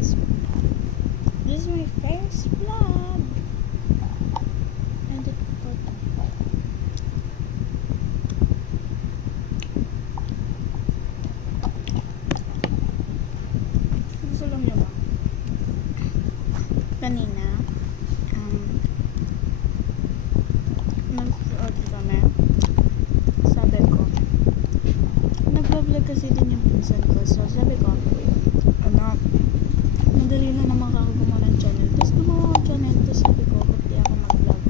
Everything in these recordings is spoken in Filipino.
first vlog. This is my first vlog. And it gusto lang niyo ba? Kanina, nag-order kami. Sabi ko, nag-vlog kasi din yung pinsan ko. So, sabi ko, madali na naman ako gumawa ng channel. Tapos gumawa ako channel. Tapos sabi ko, ba't di ako mag-vlog?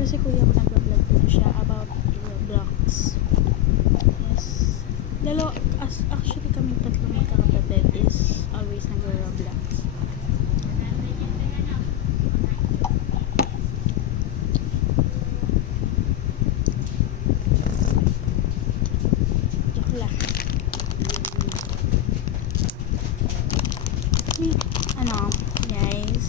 Kasi kuya ko nag-vlog din siya about vlogs. Yes. Actually kami tatlo magkakapatid is always nag-vlogs. Joke lang. Guys,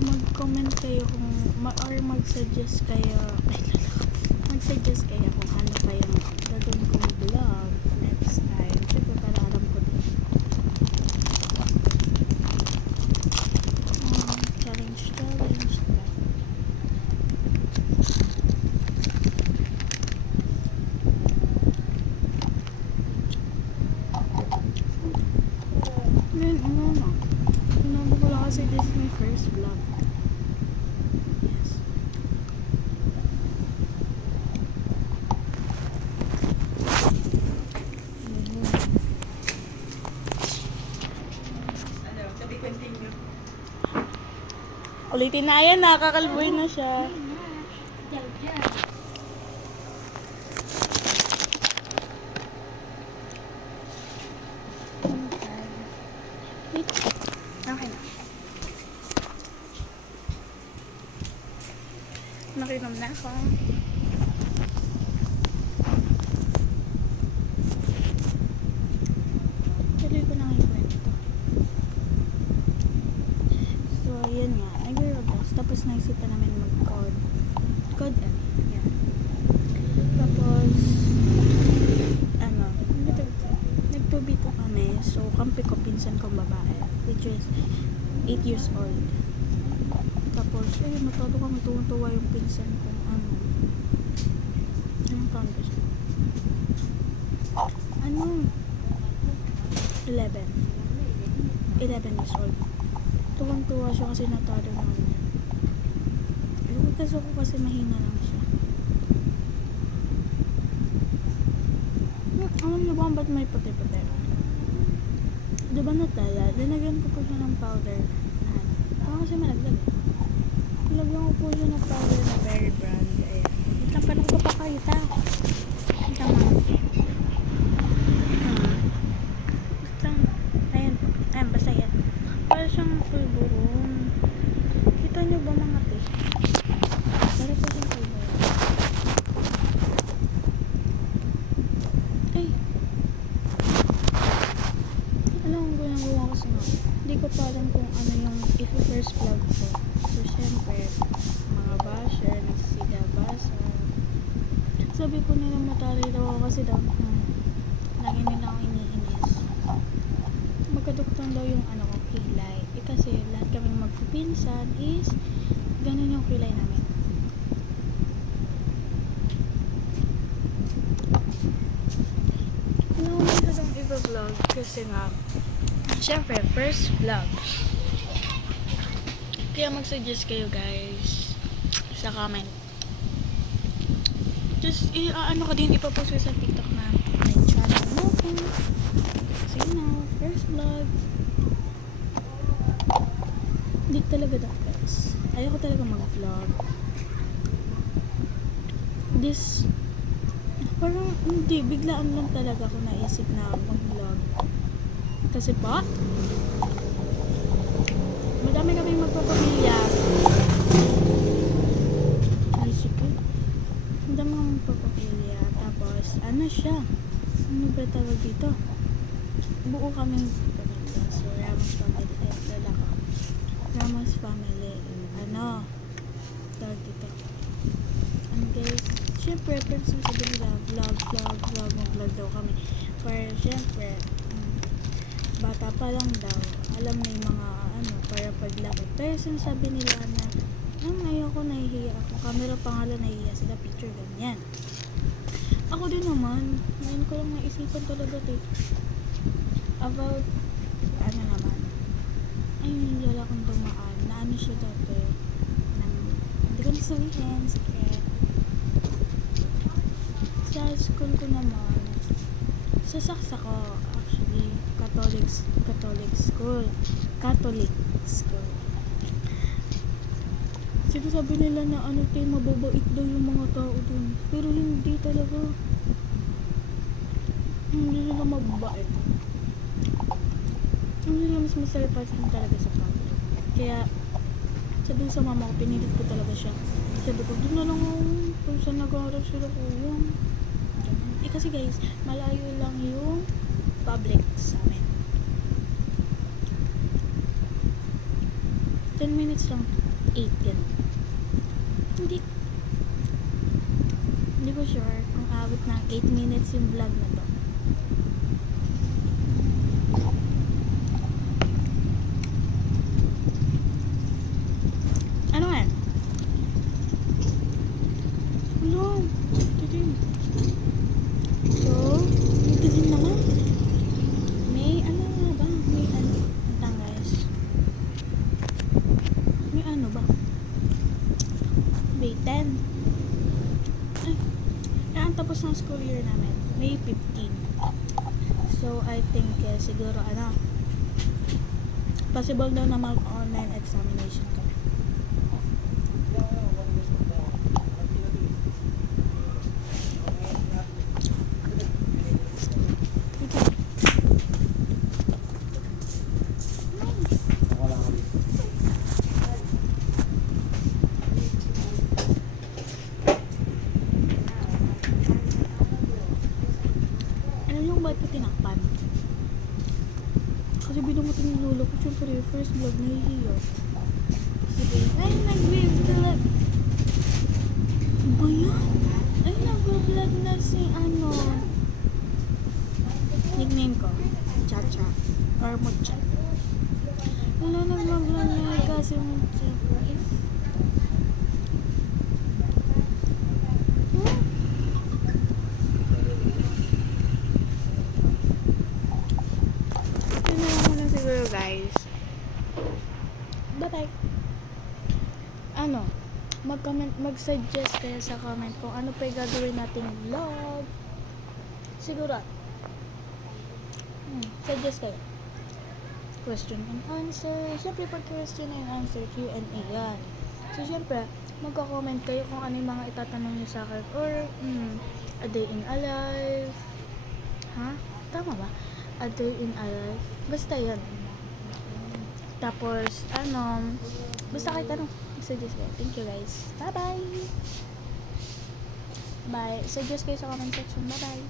mag-comment kayo kung or mag-suggest kayo mag-suggest kayo kung ano pa yung gagawin kong vlog next time. Siyempre para alam ko din. Challenge diba? Ano ko lang kasi this is my first vlog. Yes. Continue. Ulitin na yan, nakakalboy na siya. Okay na. Nakinom na ako. Tuloy ko na ngayon kwento. So, yun nga. Nag-vlogs. Tapos naisip pa namin mag-code. Code N. Yan. Tapos, nag-2B2 kami. So, kampi ko pinsan kong babae. Which is 8 years old. Tapos, matado kang tuwa yung pinsan ko. Anong taon ko siya? 11 years old. Tuwang-tuwa siya kasi natalo namin. Yung kaso ko kasi mahina lang siya. Alam niyo ba ba't may puti-puti? Diba Nutella? Linagyan ko po siya ng powder. Parang kasi malaglag. Nilagyan ko po siya ng powder na Berry Brand. Ayan. Wait lang, paano ko papakita? Wait lang mga. Ayan, basta yan. Para siyang pulburon. Kita nyo ba mga te? Para po siyang pulburon. Ay! Alam kong ginagawa ko sa mga. Hindi ko pa alam kung ano yung if-first vlog ko. So, syempre, mga basher, nagsisigabasa. Sabi ko nila matari daw ako kasi daw, lagi nila akong iniinis. Magkaduktong daw yung ano ko, kilay. Kasi lahat kami magpipinsan is ganun yung kilay namin. Ano may itong iba-vlog kasi nga, syempre, first vlog. Kaya mag-suggest kayo guys sa comment. Just, ano ko din, ipapost ko sa TikTok na may channel mo. So, you know, first vlog. Hindi talaga dapat. Ayoko talaga mag-vlog. Parang, hindi, biglaan lang talaga ako naisip na mag-vlog. Kasi pa, madami kami magpapamilya. Naisip ko. Madami kami magpapamilya. Tapos, ano siya? Ano ba tawag dito? Buo kaming pamilya. So, Ramos family. Ramos family. Tawag dito. And guys, syempre, pero sasabihin nila, vlog daw kami. Pero syempre, bata pa lang daw, alam na yung mga ano, para paglaki. Pero sinasabi nila na, ayoko, nahihiya ako. Camera pa nga lang, nahihiya sila, picture, ganyan. Ako din naman, ngayon ko lang naisipan talaga about, ano naman, ay, nilala kong dumaan, na ano siya dati, hindi ko nasabihin, secret. Sa school ko naman, sa saksa ko, actually, Catholic school. Sinasabi nila na mababait daw yung mga tao dun. Pero hindi talaga. Hindi nila mababait. Hindi nila mas masalipasin talaga sa public. Kaya, sabi sa mama ko, pinilit ko talaga siya. Sabi ko, doon na lang ako. Kung saan nag-aaral sila ko, yun. Kasi guys, malayo lang yung public sa amin. 10 minutes lang. 8 yan. Hindi ko sure kung abot ng 8 minutes yung vlog na to. Ano yan? Hello? Titim. So, may titim naman. May ano nga ba? May ano? Ito guys. May ano ba? May 10. Ang tapos ng school year namin, May 15. So, I think siguro possible daw na mag-online examination kami. Ba't ko tinakpan? Kasi binumutin yung lolo ko. Siyempre, first vlog, nahihiyo. Sige, ay, nag-vlog. Ba yan? Ay, nag-vlog na si nickname ko, Chacha. Or Mucha. Wala, nag-vlog na kasi Mucha. Guys, bye-bye. Mag-suggest kayo sa comment kung ano pa yung gagawin nating vlog. Siguro suggest kayo. Question and answer. Siyempre, pag question and answer, Q&A yan. So, siyempre, magka-comment kayo kung ano yung mga itatanong nyo sa akin. Or, a day in a life. Tama ba? A day in a life. Basta yan. Tapos, basta kayo tanong. Suggest kayo. Thank you guys. Bye-bye! Bye. Suggest kayo sa comment section. Bye-bye!